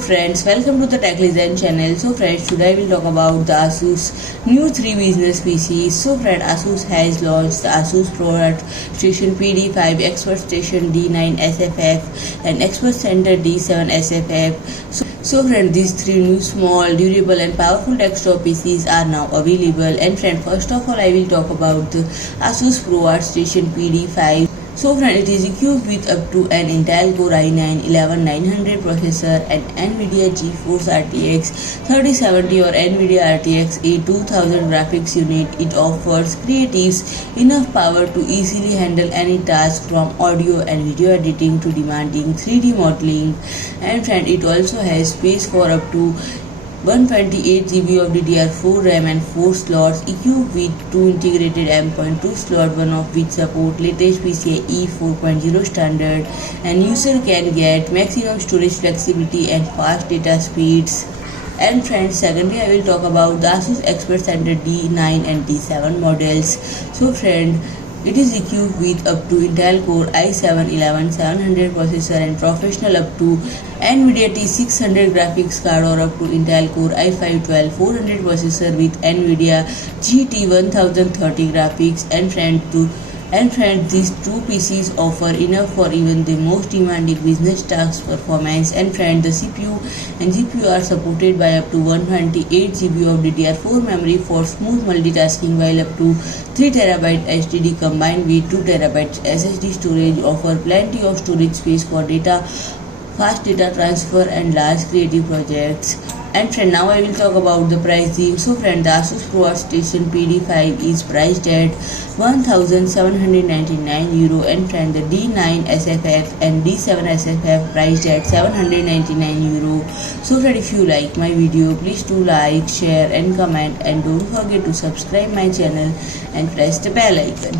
friends, welcome to the Tech Design channel. So friends, today we will talk about the ASUS new 3 business PCs. So friend, ASUS has launched the ASUS ProArt Station PD5, ExpertStation D9 SFF and ExpertCenter D7 SFF. So friend, these 3 new small, durable and powerful desktop PCs are now available. And friend, first of all I will talk about the ASUS ProArt Station PD5. So friend, it is equipped with up to an Intel Core i9-11900 processor and NVIDIA GeForce RTX 3070 or NVIDIA RTX A2000 graphics unit. It offers creatives enough power to easily handle any task from audio and video editing to demanding 3D modeling. And friend, it also has space for up to 128 GB of DDR4 RAM and 4 slots, equipped with 2 integrated M.2 slot, one of which support latest PCIe 4.0 standard, and user can get maximum storage flexibility and fast data speeds. And friends, secondly I will talk about the ASUS ExpertCenter D9 and D7 models. So friend, it is equipped with up to Intel Core i7-11700 processor and professional up to NVIDIA T600 graphics card or up to Intel Core i5-12400 processor with NVIDIA GT1030 graphics. And friend, these 2 PCs offer enough for even the most demanding business tasks performance. And friend, the CPU and GPU are supported by up to 128 GB of DDR4 memory for smooth multitasking, while up to 3TB HDD combined with 2TB SSD storage offer plenty of storage space for data, fast data transfer and large creative projects. And friend, now I will talk about the pricing. So friend, the ASUS ProArt Station PD5 is priced at €1,799, and friend, the D9 SFF and D7 SFF priced at €799. So friend, if you like my video, please do like, share and comment, and don't forget to subscribe my channel and press the bell icon.